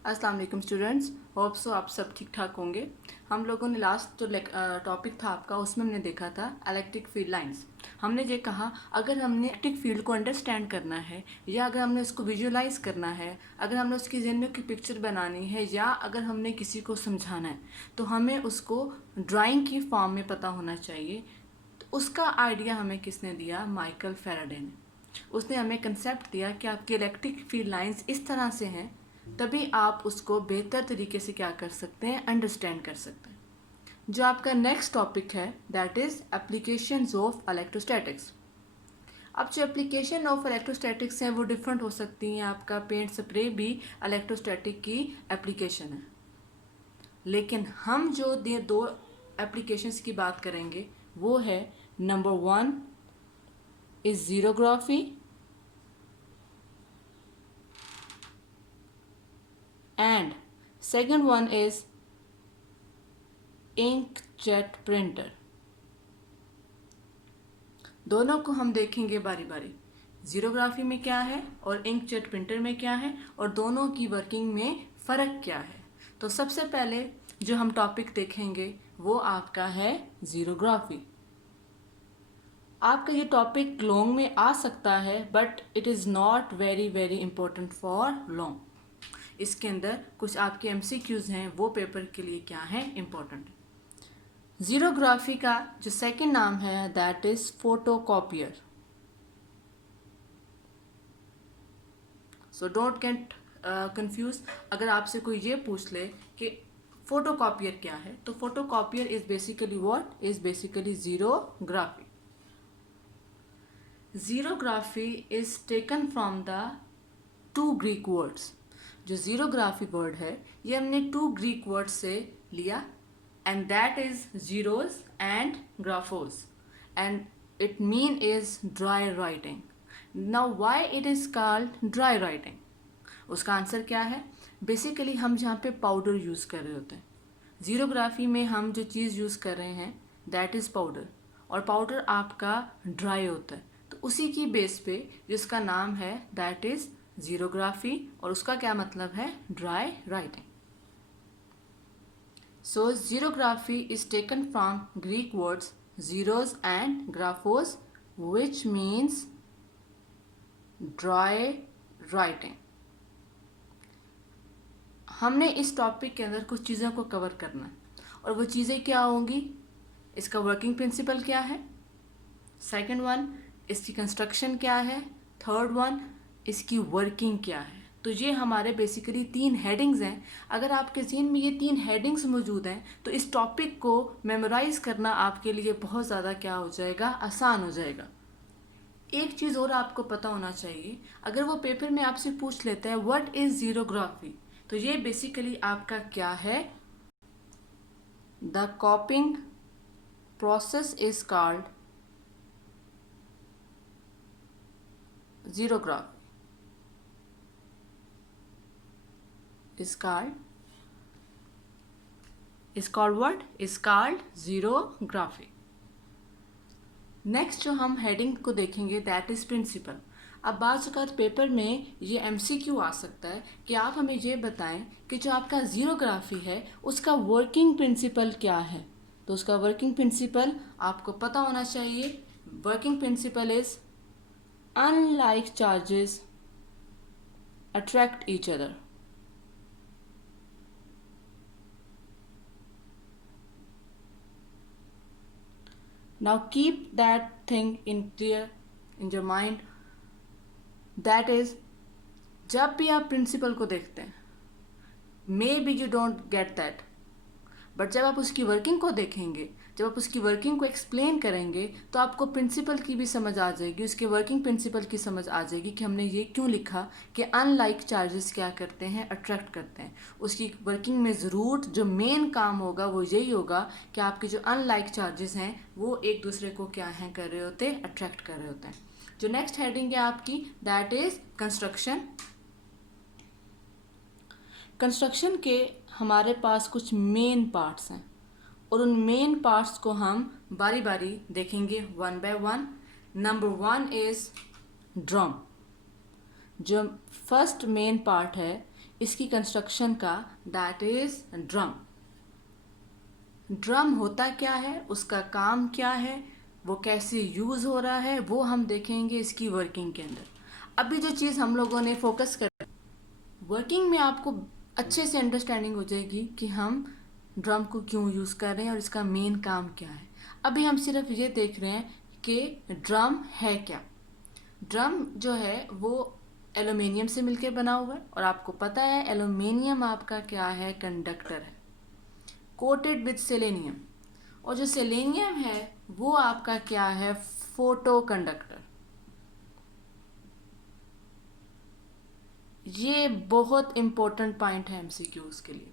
अस्सलाम वालेकुम students, hope so आप सब ठीक ठाक होंगे। हम लोगों ने लास्ट जो टॉपिक था आपका, उसमें हमने देखा था इलेक्ट्रिक फील्ड लाइंस। हमने ये कहा अगर हमने इलेक्ट्रिक फील्ड को अंडरस्टैंड करना है या अगर हमने उसको विजुअलाइज करना है, अगर हमने उसकी ज़हन में की पिक्चर बनानी है या अगर हमने किसी को समझाना है तो हमें उसको ड्राइंग की फॉर्म में पता होना चाहिए। तो उसका आइडिया हमें किसने दिया? माइकल फैराडे ने। उसने हमें कंसेप्ट दिया कि आपकी इलेक्ट्रिक फील्ड लाइंस इस तरह से हैं, तभी आप उसको बेहतर तरीके से क्या कर सकते हैं? अंडरस्टैंड कर सकते हैं। जो आपका नेक्स्ट टॉपिक है that is applications of electrostatics. अब जो एप्लीकेशन ऑफ इलेक्ट्रोस्टैटिक्स हैं वो डिफरेंट हो सकती हैं। आपका पेंट स्प्रे भी इलेक्ट्रोस्टैटिक की एप्लीकेशन है, लेकिन हम जो दो एप्लीकेशंस की बात करेंगे वो है number 1 is xerography and second one is inkjet printer। दोनों को हम देखेंगे बारी बारी, ज़ीरोग्राफी में क्या है और इंकजेट प्रिंटर में क्या है और दोनों की वर्किंग में फ़र्क क्या है। तो सबसे पहले जो हम टॉपिक देखेंगे वो आपका है ज़ीरोग्राफी। आपका ये टॉपिक लॉन्ग में आ सकता है but it is not very very important for long. इसके अंदर कुछ आपके एमसीक्यूज़ हैं, वो पेपर के लिए क्या है? इम्पोर्टेंट। ज़ीरोग्राफी का जो सेकंड नाम है that is photocopier. So don't get confuse. अगर आपसे कोई ये पूछ ले कि फोटोकॉपियर क्या है, तो photocopier is basically what? Is basically xerography. Xerography is taken from the 2 Greek words. जो ज़ीरोग्राफी वर्ड है ये हमने 2 ग्रीक वर्ड्स से लिया, and that is xeros and graphos, and it mean is dry writing. Now why it is called dry writing? उसका answer क्या है? Basically हम जहाँ पे पाउडर यूज़ कर रहे होते हैं, ज़ीरोग्राफी में हम जो चीज़ यूज़ कर रहे हैं दैट इज़ पाउडर, और पाउडर आपका ड्राई होता है, तो उसी की बेस पे जिसका नाम है दैट इज़ ज़ीरोग्राफी, और उसका क्या मतलब है? Dry writing. So xerography is taken from Greek words zeros and graphos which means dry writing। हमने इस टॉपिक के अंदर कुछ चीज़ों को कवर करना है, और वो चीज़ें क्या होंगी? इसका वर्किंग प्रिंसिपल क्या है, सेकंड वन इसकी कंस्ट्रक्शन क्या है, थर्ड वन इसकी वर्किंग क्या है। तो ये हमारे बेसिकली 3 हेडिंग्स हैं। अगर आपके ज़हन में ये 3 हेडिंग्स मौजूद हैं तो इस टॉपिक को मेमोराइज करना आपके लिए बहुत ज़्यादा क्या हो जाएगा? आसान हो जाएगा। एक चीज़ और आपको पता होना चाहिए, अगर वो पेपर में आपसे पूछ लेता है व्हाट इज़ ज़ीरोग्राफी, तो ये बेसिकली आपका क्या है? The copying process is called xerography, is called what? Is called xerography. Next जो हम हेडिंग को देखेंगे दैट इज़ प्रिंसिपल। अब बात अगर पेपर में ये एमसीक्यू आ सकता है कि आप हमें ये बताएं कि जो आपका ज़ीरोग्राफी है उसका वर्किंग प्रिंसिपल क्या है। तो उसका वर्किंग प्रिंसिपल आपको पता होना चाहिए। Working principle is unlike charges attract each other. Now keep that thing in clear in your mind, that is जब भी आप प्रिंसिपल को देखते हैं may be you don't get that, but जब आप उसकी वर्किंग को देखेंगे, जब आप उसकी वर्किंग को एक्सप्लेन करेंगे तो आपको प्रिंसिपल की भी समझ आ जाएगी, उसके वर्किंग प्रिंसिपल की समझ आ जाएगी कि हमने ये क्यों लिखा कि अनलाइक चार्जेस क्या करते हैं? अट्रैक्ट करते हैं। उसकी वर्किंग में ज़रूर जो मेन काम होगा वो यही होगा कि आपके जो अनलाइक चार्जेस हैं वो एक दूसरे को क्या हैं कर रहे होते हैं? अट्रैक्ट कर रहे होते हैं। जो नेक्स्ट हेडिंग है आपकी दैट इज़ कंस्ट्रक्शन। कंस्ट्रक्शन के हमारे पास कुछ मेन पार्ट्स हैं और उन मेन पार्ट्स को हम बारी बारी देखेंगे one by one. Number 1 is drum. जो फर्स्ट मेन पार्ट है इसकी कंस्ट्रक्शन का, दैट इज ड्रम। ड्रम होता क्या है, उसका काम क्या है, वो कैसे यूज़ हो रहा है, वो हम देखेंगे इसकी वर्किंग के अंदर। अभी जो चीज़ हम लोगों ने फोकस कर, वर्किंग में आपको अच्छे से अंडरस्टैंडिंग हो जाएगी कि हम ड्रम को क्यों यूज़ कर रहे हैं और इसका मेन काम क्या है। अभी हम सिर्फ ये देख रहे हैं कि ड्रम है क्या। ड्रम जो है वो एल्यूमिनियम से मिलकर बना हुआ है, और आपको पता है एल्यूमिनियम आपका क्या है, कंडक्टर है, कोटेड विद सेलेनियम। और जो सेलेनियम है वो आपका क्या है, फोटो कंडक्टर। ये बहुत इंपॉर्टेंट पॉइंट है एमसीक्यूज के लिए।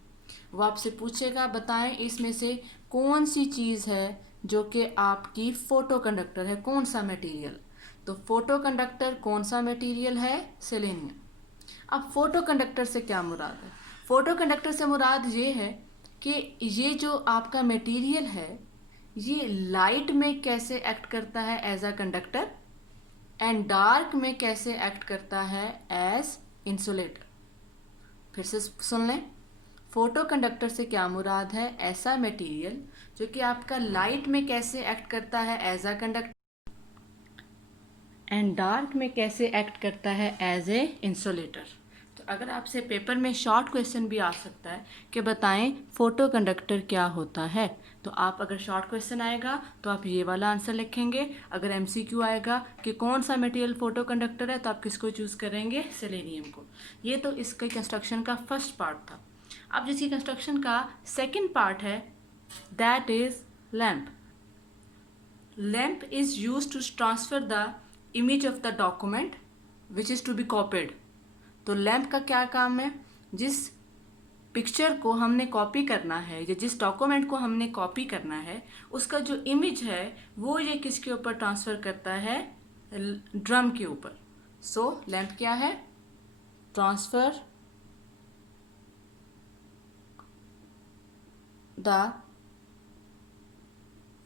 वो आपसे पूछेगा बताएं इसमें से कौन सी चीज़ है जो कि आपकी फोटो कंडक्टर है, कौन सा मटेरियल। तो फोटो कंडक्टर कौन सा मटेरियल है, सेलेनियम। अब फोटो कंडक्टर से क्या मुराद है, फोटो कंडक्टर से मुराद ये है कि ये जो आपका मटेरियल है ये लाइट में कैसे एक्ट करता है as a conductor, and dark में कैसे एक्ट करता है एज इंसुलेटर। फिर से सुन लें, फोटो कंडक्टर से क्या मुराद है, ऐसा मटेरियल जो कि आपका लाइट में कैसे एक्ट करता है as a conductor, and dark में कैसे एक्ट करता है एज ए इंसुलेटर। तो अगर आपसे पेपर में शॉर्ट क्वेश्चन भी आ सकता है कि बताएं फोटो कंडक्टर क्या होता है, तो आप अगर शॉर्ट क्वेश्चन आएगा तो आप ये वाला आंसर लिखेंगे। अगर एमसीक्यू आएगा कि कौन सा मटेरियल फोटो कंडक्टर है तो आप किसको चूज़ करेंगे, सेलेनियम को। ये तो इसके कंस्ट्रक्शन का फर्स्ट पार्ट था। अब जिसकी कंस्ट्रक्शन का सेकेंड पार्ट है, that is lamp. Lamp is used to transfer the image of the document which is to be copied। तो लैम्प का क्या काम है, जिस पिक्चर को हमने कॉपी करना है या जिस डॉक्यूमेंट को हमने कॉपी करना है उसका जो इमेज है वो ये किसके ऊपर ट्रांसफ़र करता है, ड्रम के ऊपर। सो लैम्प क्या है, transfer the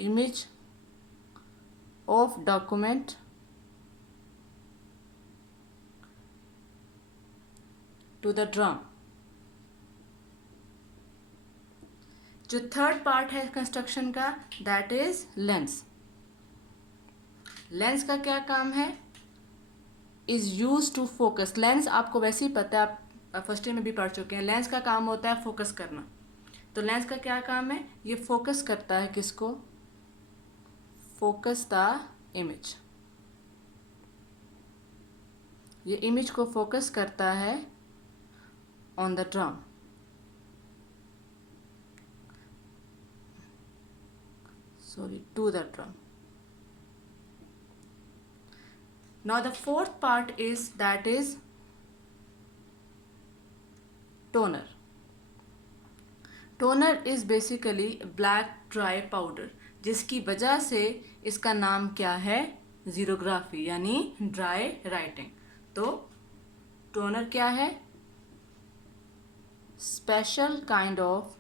image of document to the drum। जो थर्ड पार्ट है कंस्ट्रक्शन का, दैट इज लेंस। लेंस का क्या काम है, is use to focus. Lens आपको वैसे ही पता है, आप फर्स्ट ईयर में भी पढ़ चुके हैं, लेंस का काम होता है फोकस करना। तो लेंस का क्या काम है, ये फोकस करता है किसको, फोकस द इमेज। ये इमेज को फोकस करता है on the drum. Sorry, to the drum। Now the fourth part is, that is toner। toner is basically black dry powder, जिसकी वजह से इसका नाम क्या है, जीरोग्राफी यानी ड्राई राइटिंग। तो टोनर क्या है, special kind of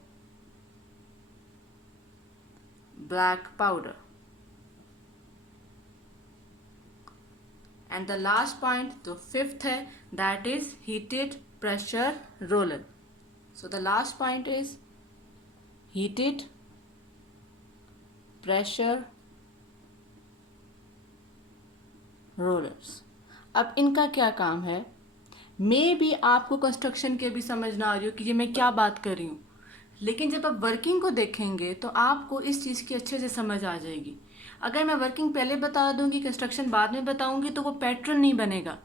black powder. And the last point जो फिफ्थ है, that is heated pressure roller. So the last point is heated pressure rollers. अब इनका क्या काम है, मे भी आपको कंस्ट्रक्शन के भी समझ ना आ रही हो कि ये मैं क्या बात कर रही हूँ, लेकिन जब आप वर्किंग को देखेंगे तो आपको इस चीज़ की अच्छे से समझ आ जाएगी। अगर मैं वर्किंग पहले बता दूंगी, कंस्ट्रक्शन बाद में बताऊंगी, तो वो पैटर्न नहीं बनेगा,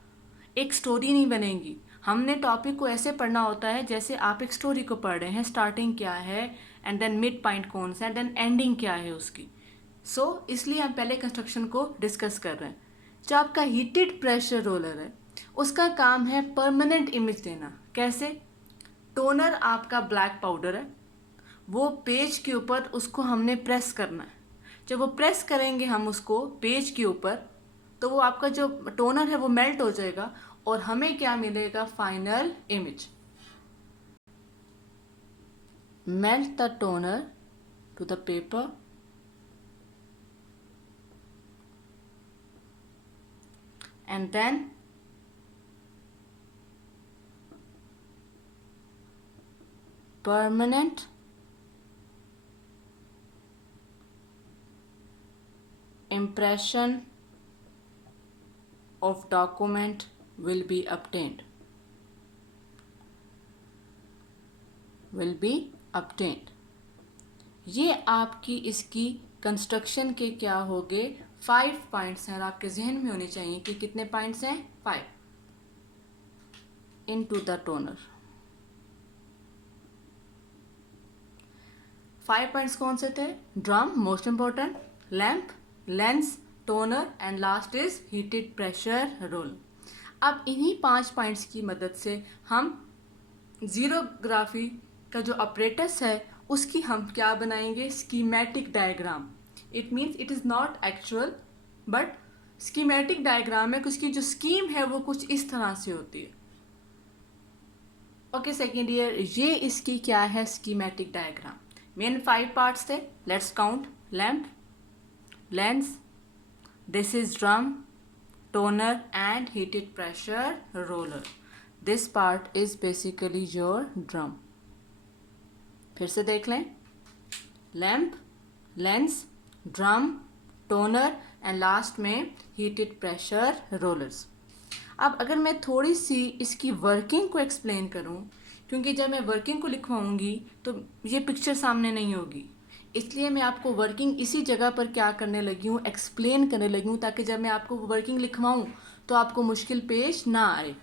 एक स्टोरी नहीं बनेगी। हमने टॉपिक को ऐसे पढ़ना होता है जैसे आप एक स्टोरी को पढ़ रहे हैं, स्टार्टिंग क्या है एंड देन मिड पॉइंट कौन सा है, देन एंडिंग क्या है उसकी। सो इसलिए हम पहले कंस्ट्रक्शन को डिस्कस कर रहे हैं। जो आपका हीटेड प्रेशर रोलर है उसका काम है परमानेंट इमेज देना। कैसे, टोनर आपका ब्लैक पाउडर है, वो पेज के ऊपर उसको हमने प्रेस करना है। जब वो प्रेस करेंगे हम उसको पेज के ऊपर, तो वो आपका जो टोनर है वो मेल्ट हो जाएगा और हमें क्या मिलेगा, final image. Melt the toner to the paper and then permanent impression of document will be obtained. ये आपकी इसकी कंस्ट्रक्शन के क्या हो गए 5 पॉइंट्स हैं और आपके जहन में होने चाहिए कि कितने पॉइंट्स हैं 5 इनटू द टोनर। 5 पॉइंट्स कौन से थे? Drum most important, lamp, lens, toner and last is heated pressure roll. अब इन्हीं 5 पॉइंट्स की मदद से हम जीरोग्राफी का जो ऑपरेटस है उसकी हम क्या बनाएंगे? Schematic diagram. It means it is not actual but schematic diagram है, उसकी जो स्कीम है वो कुछ इस तरह से होती है। ओके सेकेंड ईयर, ये इसकी क्या है? Schematic diagram. मेन 5 पार्ट्स थे, let's count. Lamp, lens, this is drum, toner and heated pressure roller. This part is basically your drum. फिर से देख लें, lamp, lens, drum, toner and last में हीटेड प्रेशर रोलर्स। अब अगर मैं थोड़ी सी इसकी वर्किंग को एक्सप्लेन करूं, क्योंकि जब मैं वर्किंग को लिखवाऊंगी तो ये पिक्चर सामने नहीं होगी, इसलिए मैं आपको वर्किंग इसी जगह पर क्या करने लगी हूँ, एक्सप्लेन करने लगी हूँ, ताकि जब मैं आपको वर्किंग लिखवाऊँ तो आपको मुश्किल पेश ना आए।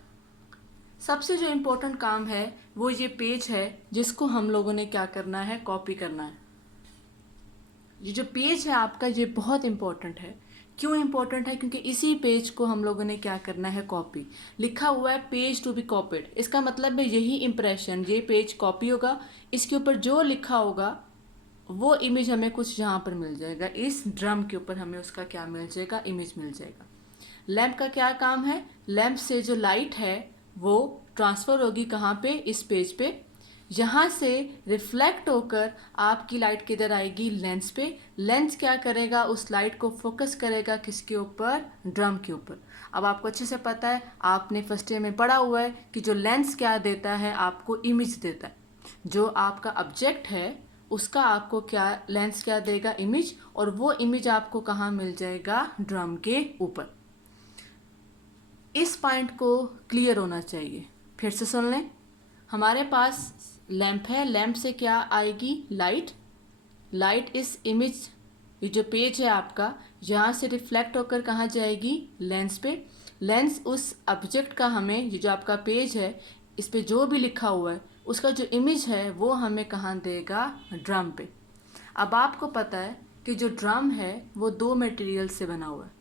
सबसे जो इम्पोर्टेंट काम है वो ये पेज है जिसको हम लोगों ने क्या करना है? कॉपी करना है। ये जो पेज है आपका ये बहुत इम्पोर्टेंट है। क्यों इम्पोर्टेंट है? क्योंकि इसी पेज को हम लोगों ने क्या करना है? कॉपी। लिखा हुआ है पेज टू बी कॉपीड, इसका मतलब है यही इम्प्रेशन, ये पेज कॉपी होगा, इसके ऊपर जो लिखा होगा वो इमेज हमें कुछ यहाँ पर मिल जाएगा, इस ड्रम के ऊपर हमें उसका क्या मिल जाएगा? इमेज मिल जाएगा। लैंप का क्या काम है? लैंप से जो लाइट है वो ट्रांसफ़र होगी कहाँ पे? इस पेज पे। यहाँ से रिफ्लेक्ट होकर आपकी लाइट किधर आएगी? लेंस पे। लेंस क्या करेगा? उस लाइट को फोकस करेगा किसके ऊपर? ड्रम के ऊपर। अब आपको अच्छे से पता है, आपने फर्स्ट ईयर में पढ़ा हुआ है कि जो लेंस क्या देता है? आपको इमेज देता है। जो आपका ऑब्जेक्ट है उसका आपको क्या लेंस क्या देगा? इमेज। और वो इमेज आपको कहाँ मिल जाएगा? ड्रम के ऊपर। इस पॉइंट को क्लियर होना चाहिए। फिर से सुन लें, हमारे पास लैंप है, लैंप से क्या आएगी? लाइट। लाइट इस इमेज, ये जो पेज है आपका, यहाँ से रिफ्लेक्ट होकर कहाँ जाएगी? लेंस पे। लेंस उस ऑब्जेक्ट का हमें, ये जो आपका पेज है इस पे जो भी लिखा हुआ है उसका जो इमेज है वो हमें कहाँ देगा? ड्रम पे। अब आपको पता है कि जो ड्रम है वो 2 मटेरियल से बना हुआ है।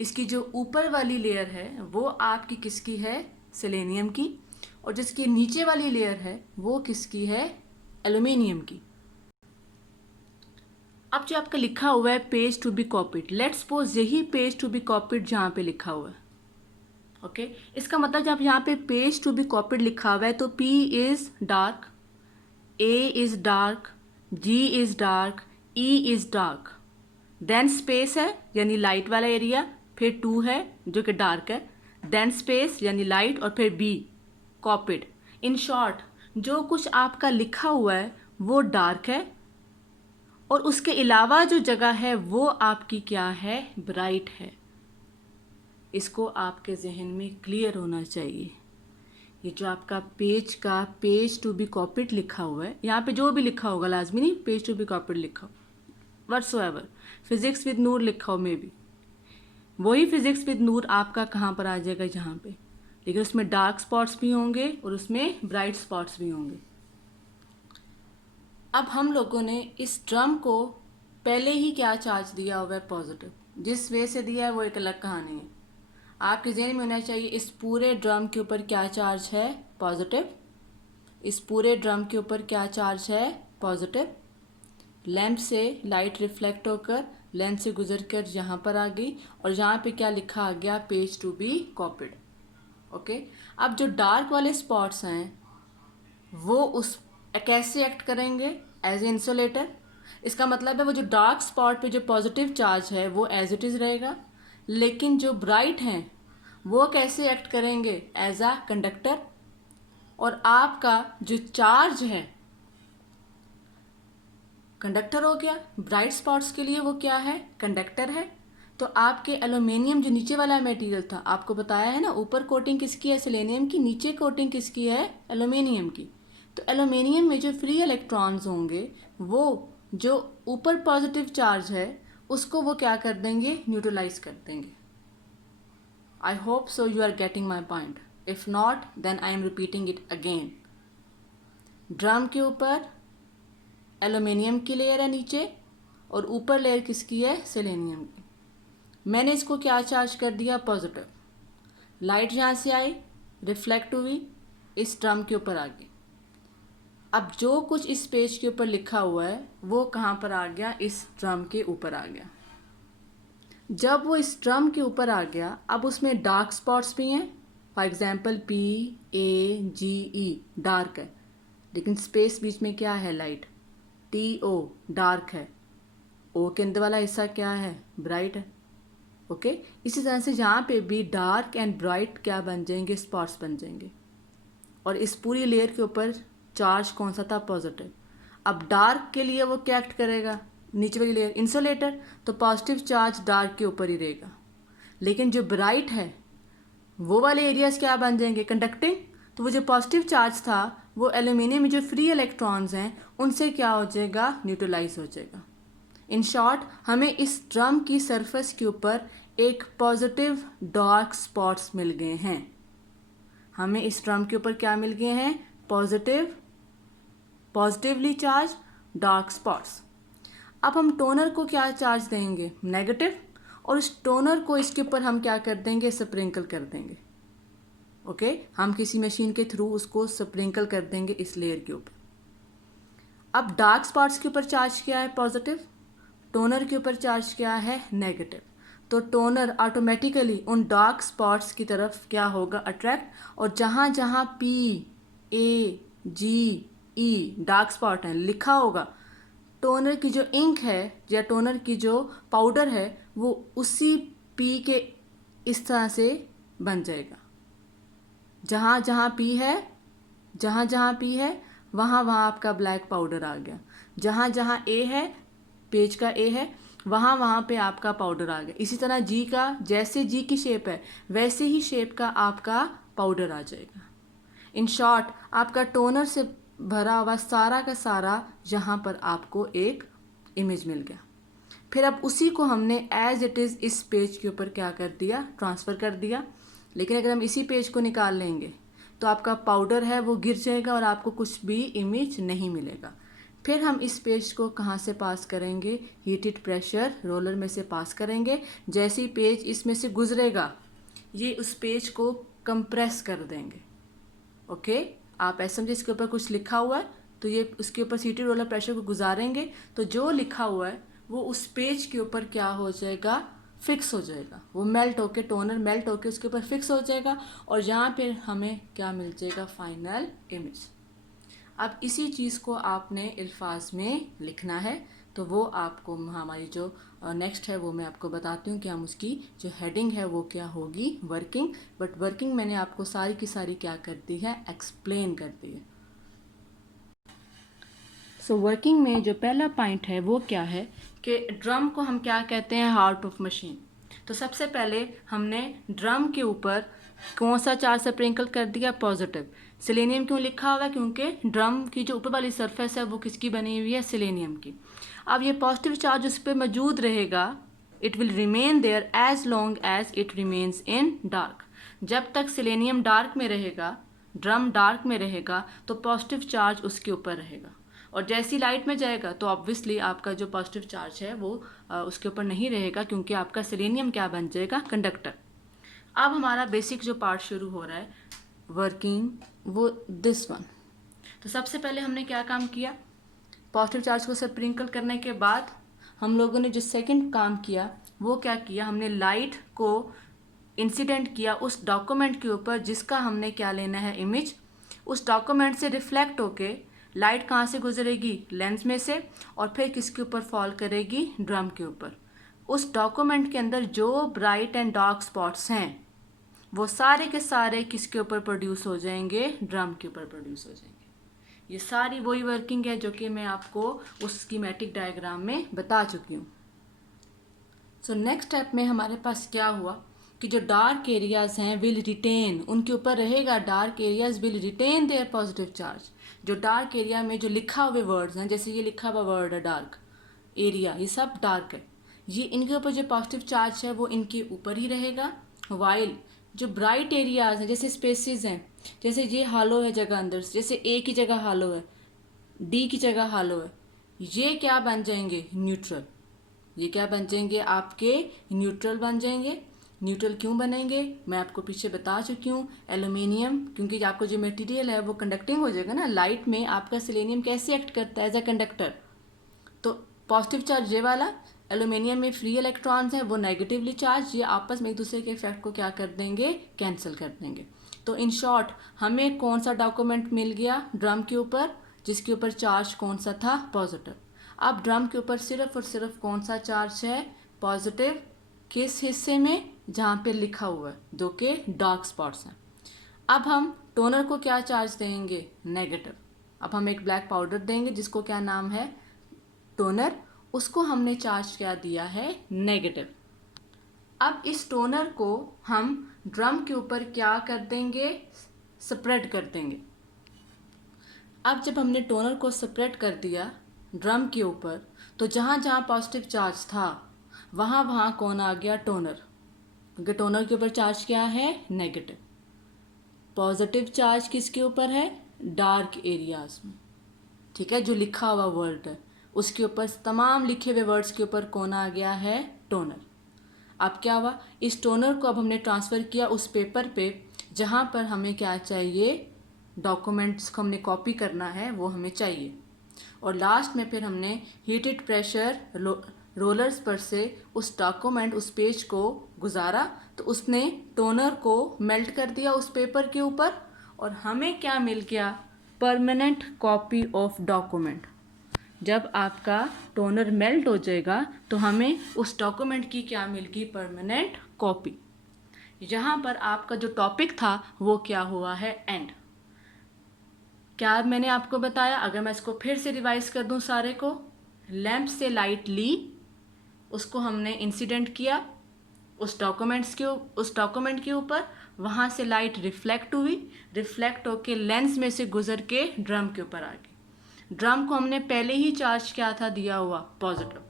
इसकी जो ऊपर वाली लेयर है वो आपकी किसकी है? सेलेनियम की। और जिसकी नीचे वाली लेयर है वो किसकी है? एल्यूमिनियम की। अब जो आपका लिखा हुआ है page to be copied, let's suppose यही पेज टू बी कॉपीड जहाँ पे लिखा हुआ है, ओके इसका मतलब जब यहाँ पे पेज टू बी कॉपीड लिखा हुआ है तो P is dark, A is dark, G is dark, E is dark, then space है यानी लाइट वाला एरिया, फिर 2 है जो कि डार्क है, देन स्पेस यानी लाइट, और फिर B कॉपीड। इन शॉर्ट जो कुछ आपका लिखा हुआ है वो डार्क है और उसके अलावा जो जगह है वो आपकी क्या है? ब्राइट है। इसको आपके जहन में क्लियर होना चाहिए। ये जो आपका पेज का पेज टू बी कॉपीड लिखा हुआ है, यहाँ पे जो भी लिखा होगा लाजमी नहीं पेज टू बी कॉपीड लिखा हो, व्हाटसोएवर फिजिक्स विद नूर लिखा हो मे बी, वही फिजिक्स विद नूर आपका कहाँ पर आ जाएगा? यहाँ पे। लेकिन उसमें डार्क स्पॉट्स भी होंगे और उसमें ब्राइट स्पॉट्स भी होंगे। अब हम लोगों ने इस ड्रम को पहले ही क्या चार्ज दिया हुआ है? पॉजिटिव। जिस वे से दिया है वो एक अलग कहानी है। आपके ज़हन में होना चाहिए इस पूरे ड्रम के ऊपर क्या चार्ज है? पॉजिटिव। इस पूरे ड्रम के ऊपर क्या चार्ज है? पॉजिटिव। लैंप से लाइट रिफ्लेक्ट होकर लेंस से गुजर कर यहाँ पर आ गई और यहाँ पे क्या लिखा आ गया? Page to be copied. Okay अब जो डार्क वाले स्पॉट्स हैं वो उस कैसे एक्ट करेंगे? As a insulator. इसका मतलब है वो जो डार्क स्पॉट पे जो पॉजिटिव चार्ज है वो एज इट इज़ रहेगा, लेकिन जो ब्राइट हैं वो कैसे एक्ट करेंगे? As a conductor. और आपका जो चार्ज है कंडक्टर हो गया। ब्राइट स्पॉट्स के लिए वो क्या है, कंडक्टर है। तो आपके एल्यूमिनियम जो नीचे वाला मटेरियल था, आपको बताया है ना, ऊपर कोटिंग किसकी है, सेलेनियम की, नीचे कोटिंग किसकी है, एल्यूमिनियम की। तो एल्यूमिनियम में जो फ्री इलेक्ट्रॉन्स होंगे, वो जो ऊपर पॉजिटिव चार्ज है उसको वो क्या कर देंगे, न्यूट्रलाइज कर देंगे। I hope so you are getting my point, if not then I am repeating it again. Drum के ऊपर एल्यूमिनियम की लेयर है नीचे, और ऊपर लेयर किसकी है, सेलेनियम की। मैंने इसको क्या चार्ज कर दिया, पॉजिटिव। लाइट यहाँ से आई, रिफ्लेक्ट हुई, इस ड्रम के ऊपर आ गई। अब जो कुछ इस पेज के ऊपर लिखा हुआ है वो कहाँ पर आ गया, इस ड्रम के ऊपर आ गया। जब वो इस ड्रम के ऊपर आ गया, अब उसमें डार्क स्पॉट्स भी हैं। फॉर एग्जाम्पल PAGE डार्क है, लेकिन स्पेस बीच में क्या है, लाइट। TO डार्क है, O के अंदर वाला हिस्सा क्या है, ब्राइट है। ओके इसी तरह से जहाँ पे भी डार्क एंड ब्राइट क्या बन जाएंगे, स्पॉट्स बन जाएंगे। और इस पूरी लेयर के ऊपर चार्ज कौन सा था, पॉजिटिव। अब डार्क के लिए वो क्या एक्ट करेगा, नीचे वाली लेयर इंसुलेटर, तो पॉजिटिव चार्ज डार्क के ऊपर ही रहेगा। लेकिन जो ब्राइट है वो वाले एरियाज क्या बन जाएंगे, कंडक्टिंग। तो वो जो पॉजिटिव चार्ज था वो एल्यूमिनियम में जो फ्री इलेक्ट्रॉन्स हैं उनसे क्या हो जाएगा, न्यूट्रलाइज हो जाएगा। इन शॉर्ट, हमें इस ड्रम की सरफेस के ऊपर एक पॉजिटिव डार्क स्पॉट्स मिल गए हैं। हमें इस ड्रम के ऊपर क्या मिल गए हैं, पॉजिटिवली चार्ज डार्क स्पॉट्स। अब हम टोनर को क्या चार्ज देंगे, नेगेटिव, और इस टोनर को इसके ऊपर हम क्या कर देंगे, स्प्रिंकल कर देंगे। ओके हम किसी मशीन के थ्रू उसको स्प्रिंकल कर देंगे इस लेयर के ऊपर। अब डार्क स्पॉट्स के ऊपर चार्ज क्या है, पॉजिटिव, टोनर के ऊपर चार्ज क्या है, नेगेटिव। तो टोनर ऑटोमेटिकली उन डार्क स्पॉट्स की तरफ क्या होगा, अट्रैक्ट। और जहाँ जहाँ PAGE डार्क स्पॉट है लिखा होगा, टोनर की जो इंक है या टोनर की जो पाउडर है वो उसी P के इस तरह से बन जाएगा। जहाँ जहाँ P है वहाँ वहाँ आपका ब्लैक पाउडर आ गया। जहाँ जहाँ A है, पेज का A है, वहाँ वहाँ पे आपका पाउडर आ गया। इसी तरह G का, जैसे G की शेप है वैसे ही शेप का आपका पाउडर आ जाएगा। इन शॉर्ट, आपका टोनर से भरा हुआ सारा का सारा यहाँ पर आपको एक इमेज मिल गया। फिर अब उसी को हमने एज इट इज़ इस पेज के ऊपर क्या कर दिया, ट्रांसफ़र कर दिया। लेकिन अगर हम इसी पेज को निकाल लेंगे तो आपका पाउडर है वो गिर जाएगा और आपको कुछ भी इमेज नहीं मिलेगा। फिर हम इस पेज को कहाँ से पास करेंगे, हीटेड प्रेशर रोलर में से पास करेंगे। जैसे ही पेज इसमें से गुजरेगा ये उस पेज को कंप्रेस कर देंगे। ओके आप ऐसे समझे, इसके ऊपर कुछ लिखा हुआ है तो ये उसके ऊपर हीटेड रोलर प्रेशर को गुजारेंगे तो जो लिखा हुआ है वो उस पेज के ऊपर क्या हो जाएगा, फिक्स हो जाएगा। वो मेल्ट होके, टोनर मेल्ट होके उसके ऊपर फिक्स हो जाएगा और यहाँ पे हमें क्या मिल जाएगा, फाइनल इमेज। अब इसी चीज़ को आपने अल्फाज में लिखना है, तो वो आपको हमारी जो नेक्स्ट है वो मैं आपको बताती हूँ कि हम उसकी जो हेडिंग है वो क्या होगी, वर्किंग। बट वर्किंग मैंने आपको सारी की सारी क्या कर दी है, एक्सप्लेन कर दी है। सो वर्किंग में जो पहला पॉइंट है वो क्या है कि ड्रम को हम क्या कहते हैं, हार्ट ऑफ मशीन। तो सबसे पहले हमने ड्रम के ऊपर कौन सा चार्ज स्प्रिंकल कर दिया, पॉजिटिव। सेलेनियम क्यों लिखा हुआ है, क्योंकि ड्रम की जो ऊपर वाली सरफेस है वो किसकी बनी हुई है, सेलेनियम की। अब ये पॉजिटिव चार्ज उस पर मौजूद रहेगा, it will remain there as long as it remains in dark. जब तक सेलेनियम डार्क में रहेगा, ड्रम डार्क में रहेगा, तो पॉजिटिव चार्ज उसके ऊपर रहेगा। और जैसी लाइट में जाएगा तो ऑब्वियसली आपका जो पॉजिटिव चार्ज है वो उसके ऊपर नहीं रहेगा, क्योंकि आपका सेलेनियम क्या बन जाएगा, कंडक्टर। अब हमारा बेसिक जो पार्ट शुरू हो रहा है वर्किंग, वो दिस वन। तो सबसे पहले हमने क्या काम किया, पॉजिटिव चार्ज को स्प्रिंकल करने के बाद हम लोगों ने जो सेकंड काम किया वो क्या किया, हमने लाइट को इंसिडेंट किया उस डॉक्यूमेंट के ऊपर जिसका हमने क्या लेना है, इमेज। उस डॉक्यूमेंट से रिफ्लेक्ट होके लाइट कहाँ से गुजरेगी, लेंस में से, और फिर किसके ऊपर फॉल करेगी, ड्रम के ऊपर। उस डॉक्यूमेंट के अंदर जो ब्राइट एंड डार्क स्पॉट्स हैं वो सारे के सारे किसके ऊपर प्रोड्यूस हो जाएंगे, ड्रम के ऊपर प्रोड्यूस हो जाएंगे। ये सारी वही वर्किंग है जो कि मैं आपको उस स्कीमेटिक डायग्राम में बता चुकी हूँ। सो नेक्स्ट स्टेप में हमारे पास क्या हुआ कि जो डार्क एरियाज हैं विल रिटेन, उनके ऊपर रहेगा, dark areas will retain there positive charge. जो डार्क एरिया में जो लिखा हुए वर्ड्स हैं, जैसे ये लिखा हुआ वर्ड है डार्क एरिया, ये सब डार्क है, ये इनके ऊपर जो पॉजिटिव चार्ज है वो इनके ऊपर ही रहेगा। वाइल जो ब्राइट एरियाज हैं, जैसे स्पेसेस हैं, जैसे ये हालो है जगह अंदर से, जैसे ए की जगह हालो है, डी की जगह हालो है, ये क्या बन जाएंगे? न्यूट्रल। ये क्या बन जाएंगे? आपके न्यूट्रल बन जाएंगे। न्यूट्रल क्यों बनेंगे मैं आपको पीछे बता चुकी हूँ। एल्यूमिनियम, क्योंकि आपका जो मटेरियल है वो कंडक्टिंग हो जाएगा ना, लाइट में आपका सेलेनियम कैसे एक्ट करता है? As a conductor. तो पॉजिटिव चार्ज ये वाला, एल्यूमिनियम में फ्री इलेक्ट्रॉन्स हैं वो नेगेटिवली चार्ज, ये आपस में एक दूसरे के इफेक्ट को क्या कर देंगे? कैंसिल कर देंगे। तो इन शॉर्ट हमें कौन सा डॉक्यूमेंट मिल गया ड्रम के ऊपर, जिसके ऊपर चार्ज कौन सा था? पॉजिटिव। अब ड्रम के ऊपर सिर्फ और सिर्फ कौन सा चार्ज है? पॉजिटिव। किस हिस्से में? जहाँ पे लिखा हुआ है, जो कि डार्क स्पॉट्स हैं। अब हम टोनर को क्या चार्ज देंगे? नेगेटिव। अब हम एक ब्लैक पाउडर देंगे जिसको क्या नाम है? टोनर। उसको हमने चार्ज क्या दिया है? नेगेटिव। अब इस टोनर को हम ड्रम के ऊपर क्या कर देंगे? स्प्रेड कर देंगे। अब जब हमने टोनर को स्प्रेड कर दिया ड्रम के ऊपर, तो जहाँ जहाँ पॉजिटिव चार्ज था वहाँ वहाँ कौन आ गया? टोनर। क्योंकि टोनर के ऊपर चार्ज क्या है? नेगेटिव। पॉजिटिव चार्ज किसके ऊपर है? डार्क एरियाज में। ठीक है, जो लिखा हुआ वर्ड है उसके ऊपर, तमाम लिखे हुए वर्ड्स के ऊपर कौन आ गया है? टोनर। अब क्या हुआ? इस टोनर को अब हमने ट्रांसफ़र किया उस पेपर पे जहाँ पर हमें क्या चाहिए? डॉक्यूमेंट्स को हमने कॉपी करना है वो हमें चाहिए। और लास्ट में फिर हमने हीटेड प्रेशर रोलर्स पर से उस डॉक्यूमेंट, उस पेज को गुजारा, तो उसने टोनर को मेल्ट कर दिया उस पेपर के ऊपर, और हमें क्या मिल गया? Permanent copy of document. जब आपका टोनर मेल्ट हो जाएगा तो हमें उस डॉक्यूमेंट की क्या मिल गई? Permanent copy. यहाँ पर आपका जो टॉपिक था वो क्या हुआ है? एंड। क्या मैंने आपको बताया? अगर मैं इसको फिर से रिवाइज कर दूं सारे को, लैंप से लाइट ली, उसको हमने इंसिडेंट किया उस डॉक्यूमेंट के ऊपर, वहाँ से लाइट रिफ्लेक्ट हुई, रिफ्लेक्ट होके लेंस में से गुजर के ड्रम के ऊपर आ गई। ड्रम को हमने पहले ही चार्ज क्या था दिया हुआ? पॉजिटिव।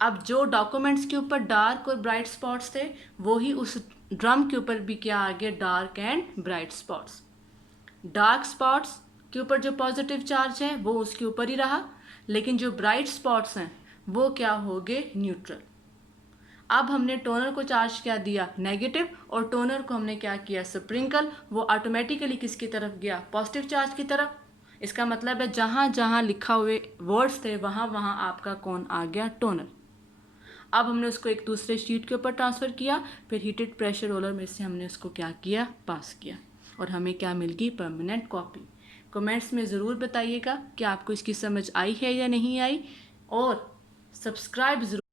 अब जो डॉक्यूमेंट्स के ऊपर डार्क और ब्राइट स्पॉट्स थे वो ही उस ड्रम के ऊपर भी क्या आ गए? Dark and bright spots. Dark spots के ऊपर जो पॉजिटिव चार्ज है वो उसके ऊपर ही रहा, लेकिन जो ब्राइट स्पॉट्स हैं वो क्या हो गए? न्यूट्रल। अब हमने टोनर को चार्ज क्या दिया? नेगेटिव। और टोनर को हमने क्या किया? स्प्रिंकल। वो ऑटोमेटिकली किसकी तरफ गया? पॉजिटिव चार्ज की तरफ। इसका मतलब है जहाँ जहाँ लिखा हुए वर्ड्स थे वहाँ वहाँ आपका कौन आ गया? टोनर। अब हमने उसको एक दूसरे शीट के ऊपर ट्रांसफ़र किया, फिर हीटेड प्रेशर रोलर में से हमने उसको क्या किया? पास किया, और हमें क्या मिल गई? Permanent copy. कमेंट्स में ज़रूर बताइएगा कि आपको इसकी समझ आई है या नहीं आई, और सब्सक्राइब ज़रूर